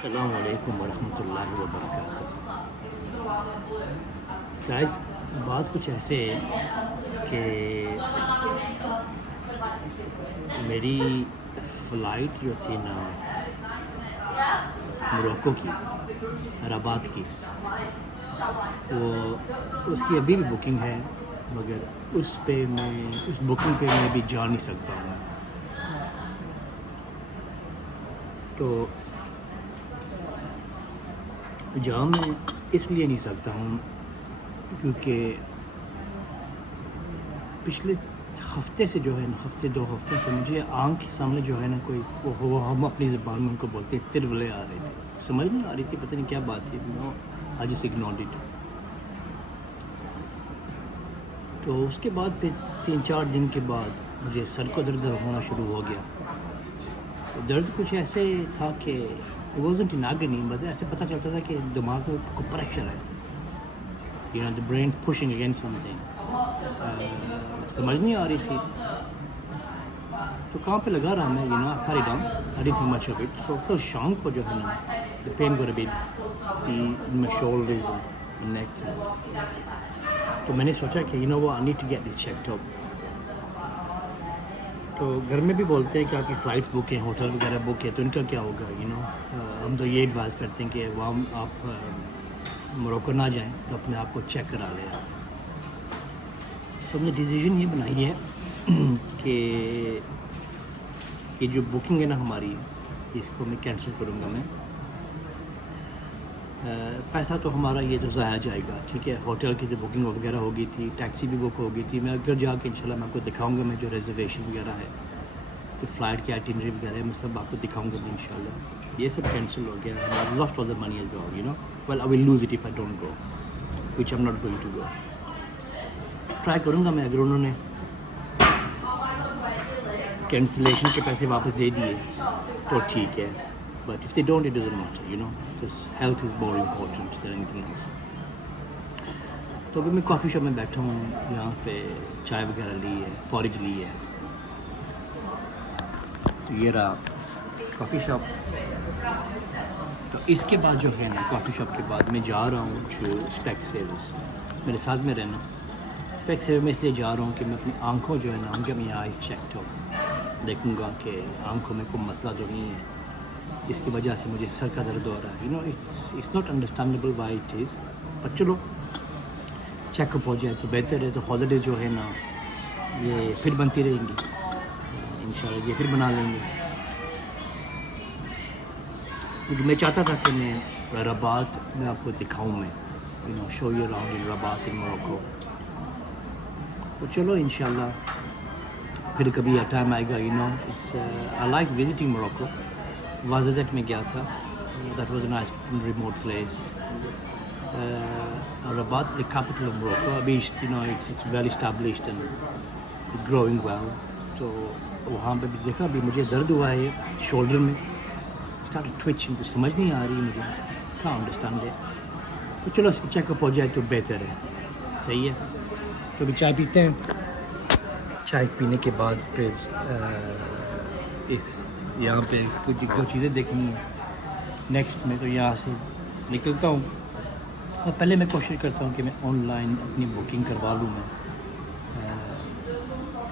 अस्सलाम वालेकुम वरहमतुल्लाहि वबरकातुहू। गाइस, बात कुछ ऐसे है कि मेरी फ़्लाइट जो थी ना मोरक्को की, रबात की, वो उसकी अभी भी बुकिंग है, मगर उस बुकिंग पे मैं भी जा नहीं सकता हूँ। तो जा मैं इसलिए नहीं सकता हूँ क्योंकि पिछले हफ्ते से जो है ना, हफ्ते 2 हफ्ते से मुझे आँख के सामने जो है ना कोई वो हम अपनी ज़बान में उनको बोलते हैं तिरवले आ रहे थे। समझ नहीं आ रही थी, पता नहीं क्या बात थी। No, I just ignored it. तो उसके बाद फिर 3-4 दिन के बाद मुझे सर को दर्द होना शुरू हो गया। तो दर्द कुछ ऐसे था कि इट वाज़न्ट इन एगनी, मतलब ऐसे पता चलता था कि दिमाग में को प्रेशर है, you know, the brain pushing against something. समझ नहीं आ रही थी, तो कहाँ पे लगा रहा मैं, you know, I carried on, I didn't think much of it. So कल शाम को जो है ना, the pain got a bit in my shoulders and neck. तो मैंने सोचा कि you know what, I need to get this checked up. तो घर में भी बोलते हैं कि आपकी फ़्लाइट्स बुक हैं, होटल वगैरह बुक है, तो इनका क्या होगा, यू नो। हम तो ये एडवाइस करते हैं कि वहाँ आप मोरक्को ना जाएं, तो अपने आप को चेक करा लें आप। तो हमने डिसीजन ये बनाई है कि ये जो बुकिंग है ना हमारी, इसको मैं कैंसिल करूँगा मैं। पैसा तो हमारा ये तो ज़ाया जाएगा, ठीक है। होटल की जो बुकिंग वगैरह हो गई थी, टैक्सी भी बुक हो गई थी। मैं घर जाके इंशाल्लाह मैं आपको दिखाऊंगा, मैं जो रिजर्वेशन वगैरह है, तो फ़्लाइट की आइटिनरी वगैरह है, मैं सब आपको दिखाऊंगा भी इंशाल्लाह। ये सब कैंसिल हो गया, I lost all the money as well, you know. Well, I will lose it if I don't go, which I am not going to go. Try करूँगा मैं, अगर उन्होंने कैंसिलेशन के पैसे वापस दे दिए तो ठीक है, but if they don't, it doesn't matter, you know, because health is more important than anything else. तो अभी मैं कॉफ़ी शॉप में बैठा हूँ, यहाँ पे चाय वगैरह ली है, पॉरेज ली है। तो ये रहा कॉफ़ी शॉप। तो इसके बाद जो है ना, कॉफ़ी शॉप के बाद मैं जा रहा हूँ जो स्पेक्सेव्स, मेरे साथ में रहना। स्पेक्सेव में इसलिए जा रहा हूँ कि मैं अपनी आँखों जो है ना, उनके मैं आइज़ चेक हो देखूँगा कि आँखों में कोई मसला तो नहीं है, इसकी वजह से मुझे सर का दर्द हो रहा है। You know, it's not understandable why it is, पर चलो चेकअप हो जाए तो बेहतर है। तो हॉलीडे जो है ना, ये फिर बनती रहेंगी इंशाल्लाह, ये फिर बना लेंगे। क्योंकि मैं चाहता था कि मैं रबात में आपको दिखाऊं, मैं, you know, show you around in Rabat in Morocco. तो चलो इंशाल्लाह फिर कभी टाइम आएगा, you know. It's I like visiting Morocco. वाज़ेज़त में गया था, that was a nice remote place. Rabat is the capital of Morocco. अभी you know it's well established and it's growing well. तो वहाँ पे भी देखा, अभी मुझे दर्द हुआ है शोल्डर में, स्टार्टेड ट्विचिंग, कुछ समझ नहीं आ रही मुझे, कांट अंडरस्टैंड इट। तो चलो इसकी चेकअप हो जाए तो बेहतर है, सही है। तो अभी चाय पीते हैं, चाय पीने के बाद फिर इस यहाँ पे कुछ 2 चीज़ें देखनी है नेक्स्ट में, तो यहाँ से निकलता हूँ। और पहले मैं कोशिश करता हूँ कि मैं ऑनलाइन अपनी बुकिंग करवा लूँ मैं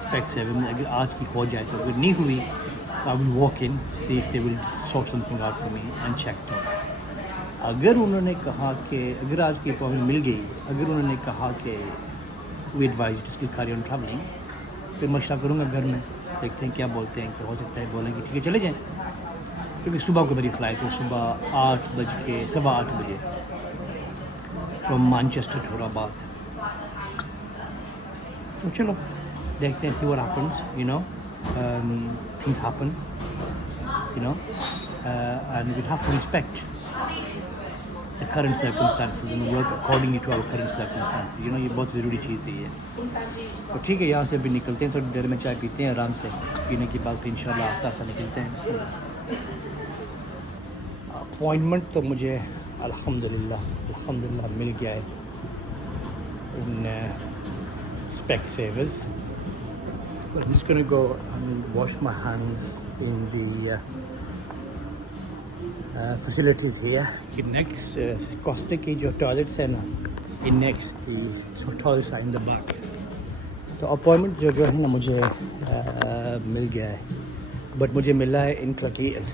स्पेक्सेव में। अगर आज की हो जाए तो, अगर नहीं हुई तो I will walk in, see if they will sort something out for me and check. अगर उन्होंने कहा कि अगर आज की अपॉइंटमेंट मिल गई, अगर उन्होंने कहा कि we advise to still carry on travelling, फिर मशवरा करूँगा घर में, देखते हैं क्या बोलते हैं। कि हो सकता है बोलेंगे ठीक है चले जाएँ, क्योंकि सुबह को मेरी फ़्लाइट है, सुबह 8 बजे फ्रॉम मैनचेस्टर टू रबात। तो चलो देखते हैं, see what happens, you know. Things happen, you know, and we have to respect the current circumstances and work accordingly to our current circumstances, you know, ये बहुत ज़रूरी चीज़ है ये। तो ठीक है, यहाँ से अभी निकलते हैं, थोड़ी देर में चाय पीते हैं आराम से, पीने के बाद फिर इंशाल्लाह आस्ता आस्ता निकलते हैं। अपॉइंटमेंट तो मुझे अल्हम्दुलिल्लाह मिल गया है इन Specsavers, but I'm just going to go and wash my hands in the facilities here. Next, Costa की जो toilets है ना, in next these toilets are in the back. तो अपॉइंटमेंट जो है ना मुझे मिल गया है, बट मुझे मिला है इन क्लकीटन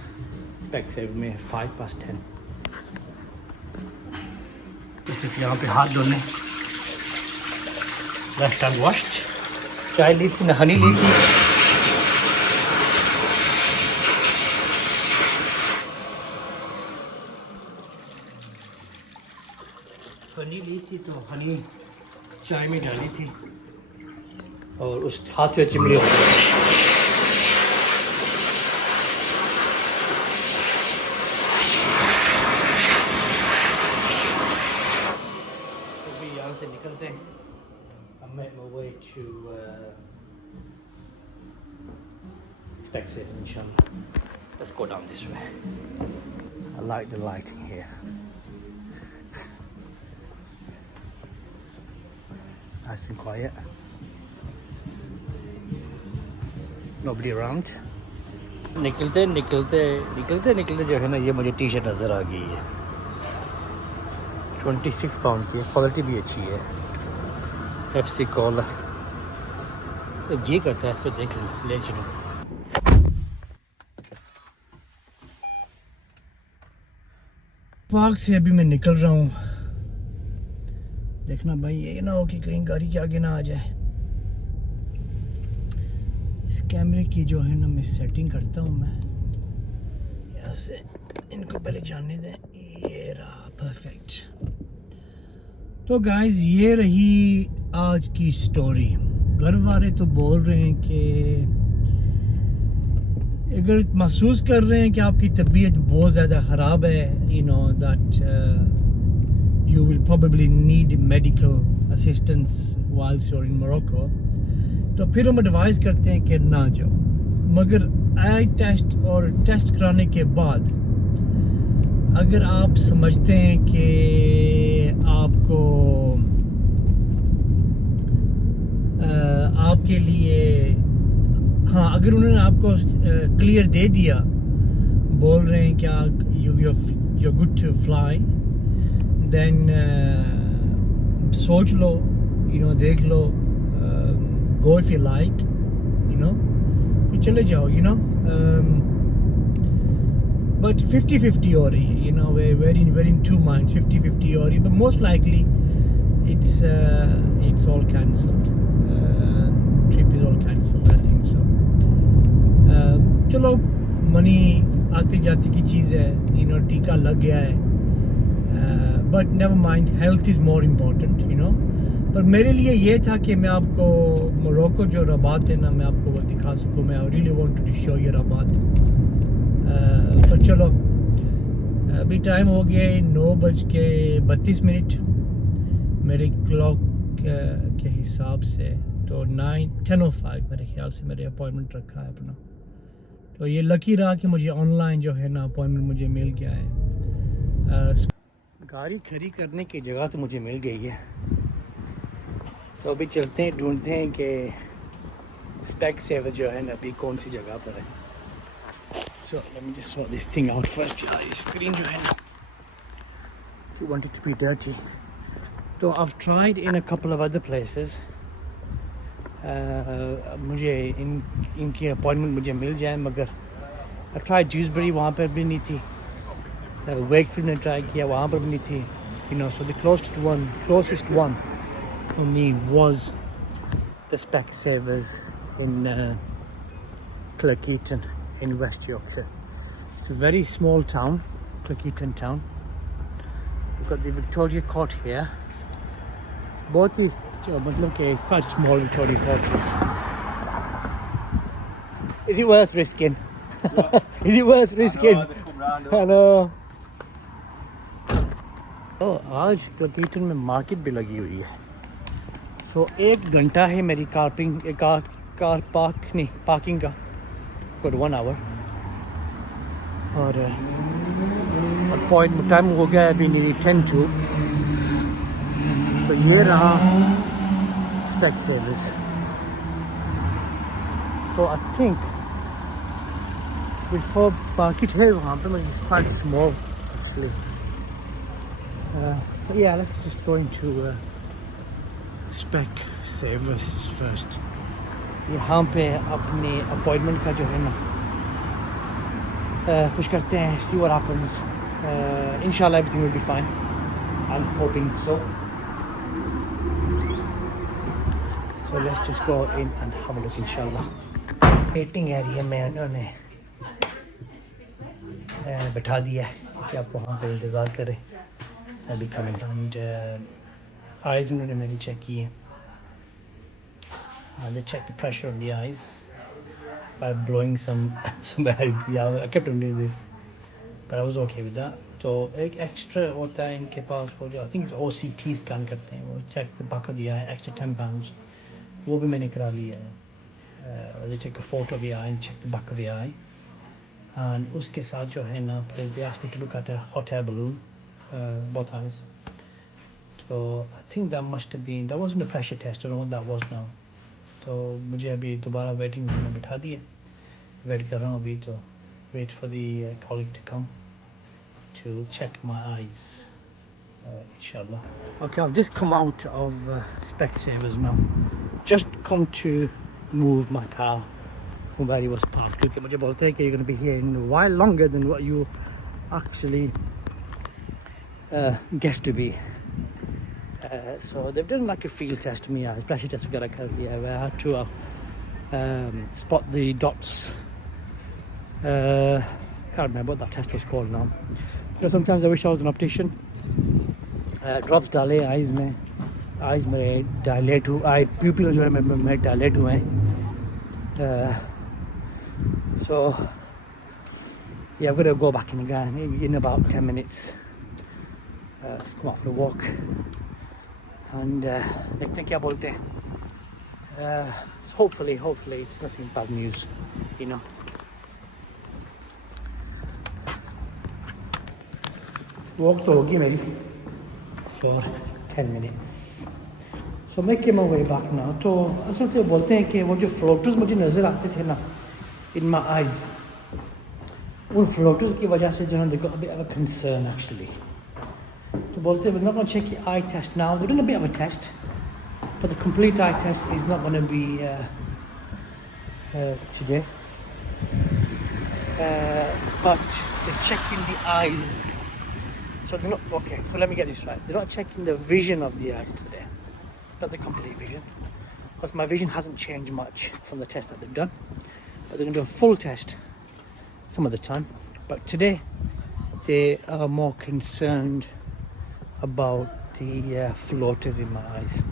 स्पेक्सेव में 10:05. सिर्फ यहाँ पे हाथ धोने, लेफ्ट हैंड वॉश्ड. चाय ली थी ना, हनी ली थी. हनी ली थी तो हनी चाय में डाली थी और उस हाथ पे चिमड़ी हो गई. तो भी यहाँ से निकलते हैं. I'm on my way to Specsavers, inshallah. Let's go down this way. I like the lighting here. Nice and quiet. Nobody around. निकलते जो है ना, ये मुझे टी शर्ट नज़र आ गई है. 26 पाउंड की है, क्वालिटी भी अच्छी है. Pepsi Cola. तो जी करता है इसको देख लूँ, ले चलूँ. पार्क से अभी मैं निकल रहा हूँ. देखना भाई, ये ना हो कि कहीं गाड़ी के आगे ना आ जाए. इस कैमरे की जो है ना मैं सेटिंग करता हूँ. मैं यहाँ से इनको पहले जाने दें. ये रहा परफेक्ट. तो गाइस, ये रही आज की स्टोरी. घर वाले तो बोल रहे हैं कि अगर महसूस कर रहे हैं कि आपकी तबीयत बहुत ज़्यादा ख़राब है, you know that you will probably need medical assistance whilst you're in Morocco, तो फिर हम एडवाइस करते हैं कि ना जाओ. मगर आई टेस्ट और टेस्ट कराने के बाद अगर आप समझते हैं कि आपको आपके लिए, हाँ, अगर उन्होंने आपको क्लियर दे दिया, बोल रहे हैं कि you're good to fly, then सोच लो, देख लो, go if you like, फिर चले जाओ, but 50-50 हो रही है, we're in two minds. 50-50 हो रही है, but most likely it's all cancelled. Trip is all cancelled, I think so. चलो, मनी आती जाती की चीज़ है, टीका लग गया है. But never mind, health is more important, पर मेरे लिए ये था कि मैं आपको मोरक्को जो रबात है ना, मैं आपको वो दिखा सकूँ. मैं really want to show you Rabat. तो चलो, अभी टाइम हो गया है 9:32 मेरे क्लॉक के हिसाब से. तो 10:05 मेरे ख्याल से मेरे अपॉइंटमेंट रखा है अपना. तो ये लकी रहा कि मुझे ऑनलाइन जो है ना अपॉइंटमेंट मुझे मिल गया है. गाड़ी खड़ी करने की जगह तो मुझे मिल गई है. तो अभी चलते हैं, ढूंढते हैं कि स्पेक्सेवर्स जो है ना अभी कौन सी जगह पर है. So let me just sort this thing out first. यार ये स्क्रीन जो है ना, you want it to be dirty. तो I've tried in a couple of other places. मुझे इनकी अपॉइंटमेंट मुझे मिल जाए, मगर I tried Dewsbury, वहाँ पर भी नहीं थी. वेकफील्ड ने ट्राई किया, वहाँ पर भी नहीं थी. So the closest one for me was the Specsavers in Cleckheaton in West Yorkshire. It's a very small town, Cleckheaton town. We've got the Victoria Court here. बहुत ही मतलब कि it's quite small, Victoria Court. Is it worth risking? Is it worth risking? Hello. आज क्लेक्हीटन में मार्केट भी लगी हुई है. सो 1 घंटा है मेरी कार पार्किंग का, फॉर 1 आवर. और अपॉइंटमेंट टाइम हो गया है अभी नियरली 10 to. तो ये रहा Specsavers. तो आई थिंक before market है वहाँ पे, but it's quite small actually. But yeah, let's just go into Specsavers first. यहाँ पे अपने अपॉइंटमेंट का जो है ना कुछ करते हैं, see what happens. Inshallah everything will be fine. I'm hoping so. So let's just go in and have a look inshallah. Waiting area में उन्होंने बैठा दिया है कि आप वहाँ पे इंतज़ार करें. अभी coming and eyes उन्होंने मेरी चेक की है. They checked the pressure of the eyes by blowing some air. Yeah, I kept on doing this, but I was okay with that. तो एक एक्स्ट्रा होता है इनके पास, वो जो I think it's OCT scan करते हैं, वो check the back of the eye, extra £10. वो भी मैंने करा लिया है. They take a photo of the eye and check the back of the eye. And उसके साथ जो है ना, they asked me to look at a hot air balloon, both eyes. So I think that must have been, that wasn't a pressure test, I don't know what that was now. तो मुझे अभी दोबारा waiting room में बिठा दिए, वेट कर रहा हूँ अभी. तो wait for the colleague to come to check my eyes, inshallah. Okay, I've just come out of Specsavers now. Just come to move my car from where he was parked, क्योंकि मुझे बोलते हैं कि you're going to be here in a while longer than what you actually guessed to be. So they've done like a field test to me, pressure test वगैरह कर दिया, where I had to spot the dots. Can't remember what that test was called now. You know, sometimes I wish I was an optician. Drops डाले eyes मेरे dilate हुए, eye pupil जो है मेरे dilate हुए हैं. So yeah, I'm gonna go back in again in about 10 minutes. Let's come out for a walk and देखते हैं क्या बोलते हैं. Hopefully it's nothing bad news, you know. Walk तो होगी मेरी for 10 minutes. So making my way back now. तो असल से बोलते हैं कि वो जो फ्लोटर्स मुझे नज़र आते थे ना in my eyes, उन फ्लोटर्स की वजह से जो है, they got a bit of a concern actually. तो बोलते हैं we're not going to check your eye test now. They're doing a bit of a test, but the complete eye test is not going to be today. But they're checking the eyes. So they're not, okay, so let me get this right. They're not checking the vision of the eyes today, not the complete vision, because my vision hasn't changed much from the test that they've done. But they're going to do a full test some of the time. But today, they are more concerned about the floaters in my eyes.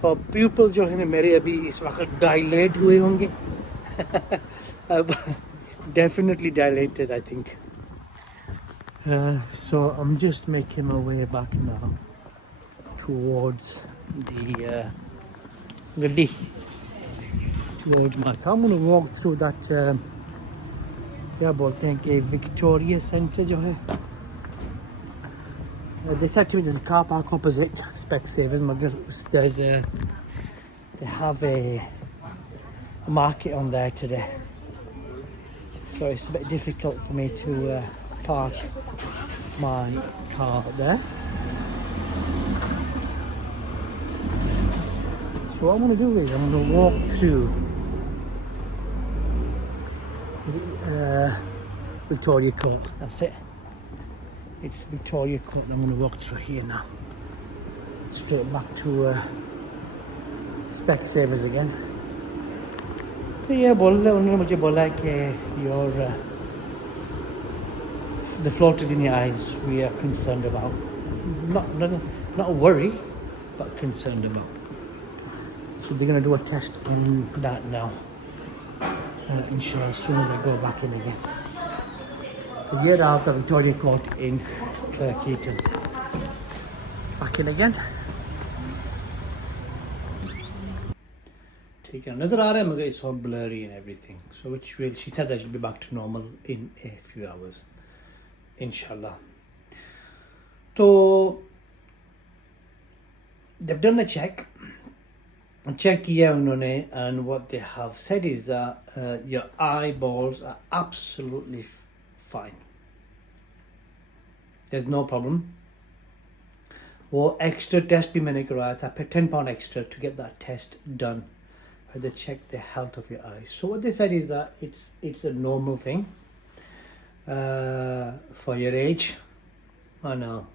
So pupils जो है मेरे अभी इस वक्त dilate हुए होंगे. Definitely dilated, I think. So I'm just making my way back now towards the Gadi, towards my car. I'm going to walk through that क्या बोलते हैं कि Victoria Centre जो है. They said to me there's a car park opposite Specsavers, मगर they have a market on there today, so it's a bit difficult for me to park my car there. So what I'm going to do is I'm going to walk through Victoria Court. That's it. It's Victoria Court. I'm going to walk through here now, straight back to Specsavers again. तो ये उन्होंने मुझे बोला कि your the floaters in your eyes we are concerned about. Not a worry, but concerned about. So they're going to do a test in that now. Inshallah, as soon as I go back in again. So here I have the Victoria Court in Keaton. Back in again. ठीक है, नज़र आ रहा है मगर it's all blurry and everything. So which will, she said that she'll be back to normal in a few hours. Inshallah. So they've done a check check किया उन्होंने and what they have said is that your eyeballs are absolutely fine. There's no problem. वो extra test भी मैंने करवाया था फिर £10 extra to get that test done. They check the health of your eyes. So what they said is that it's a normal thing for your age. Oh no,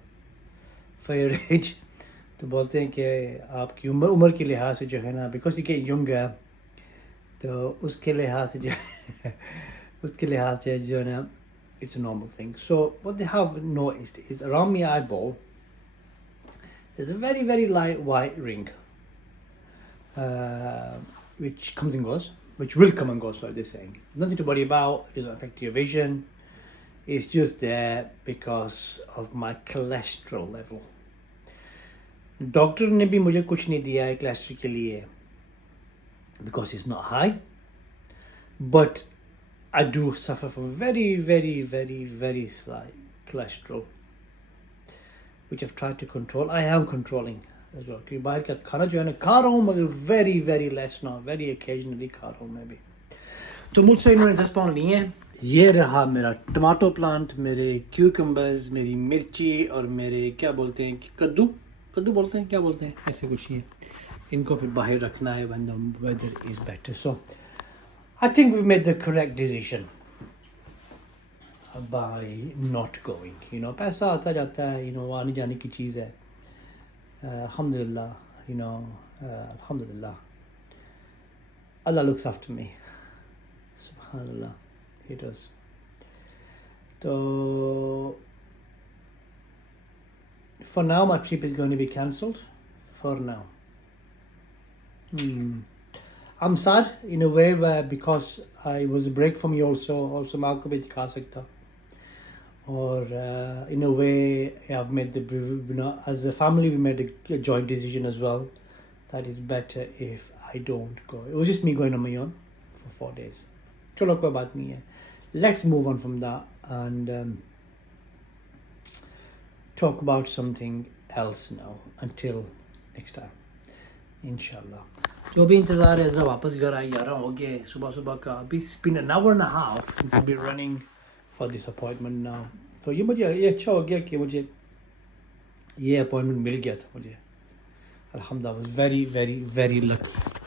for your age. तो बोलते हैं कि आपकी उम्र के लिहाज से जो है ना because you get younger तो उसके लिहाज से जो उसके लिहाज से जो है ना it's a normal thing. So what they have noticed is around my eyeball there's a very very light white ring which comes and goes, which will come and go, so they're saying. Nothing to worry about, it doesn't affect your vision. It's just there because of my cholesterol level. Doctor ने भी मुझे कुछ नहीं दिया है कोलेस्ट्रॉल के लिए because it's not high, but I do suffer from very very very very slight cholesterol which I've tried to control. I am controlling as well क्योंकि बाहर का खाना जो है ना खा रहा हूँ मगर very very less now, very occasionally खा रहा हूँ मैं भी. तो मुझसे इन्होंने 10 पाउंड लिए हैं. ये रहा मेरा टमाटो प्लांट, मेरे क्यूकम्बर्स, मेरी मिर्ची और मेरे क्या बोलते हैं कद्दू बोलते हैं, क्या बोलते हैं, ऐसे कुछ ही है. इनको फिर बाहर रखना है when the weather is better. So I think we've made the correct decision by not going. You know, पैसा आता जाता है, you know, आने जाने की चीज़ है. Alhamdulillah, you know, Alhamdulillah. Allah looks after me. Subhanallah, He does. So for now, my trip is going to be cancelled. For now. I'm sad in a way where because I was a break from you also मैं आपको भी दिखा सकता. Or in a way I've made the, you know, as a family we made a joint decision as well that it's better if I don't go. It was just me going on my own for 4 days. चलो कोई बात नहीं है. Let's move on from that and talk about something else now until next time inshallah. जो भी इंतज़ार है ज़रा वापस घर आए 11 हो गए सुबह का. अभी it's been an hour and a half since I've been running for this appointment now. तो ये अच्छा हो गया कि मुझे ये अपॉइंटमेंट मिल गया था मुझे. Alhamdulillah, I was very very very lucky.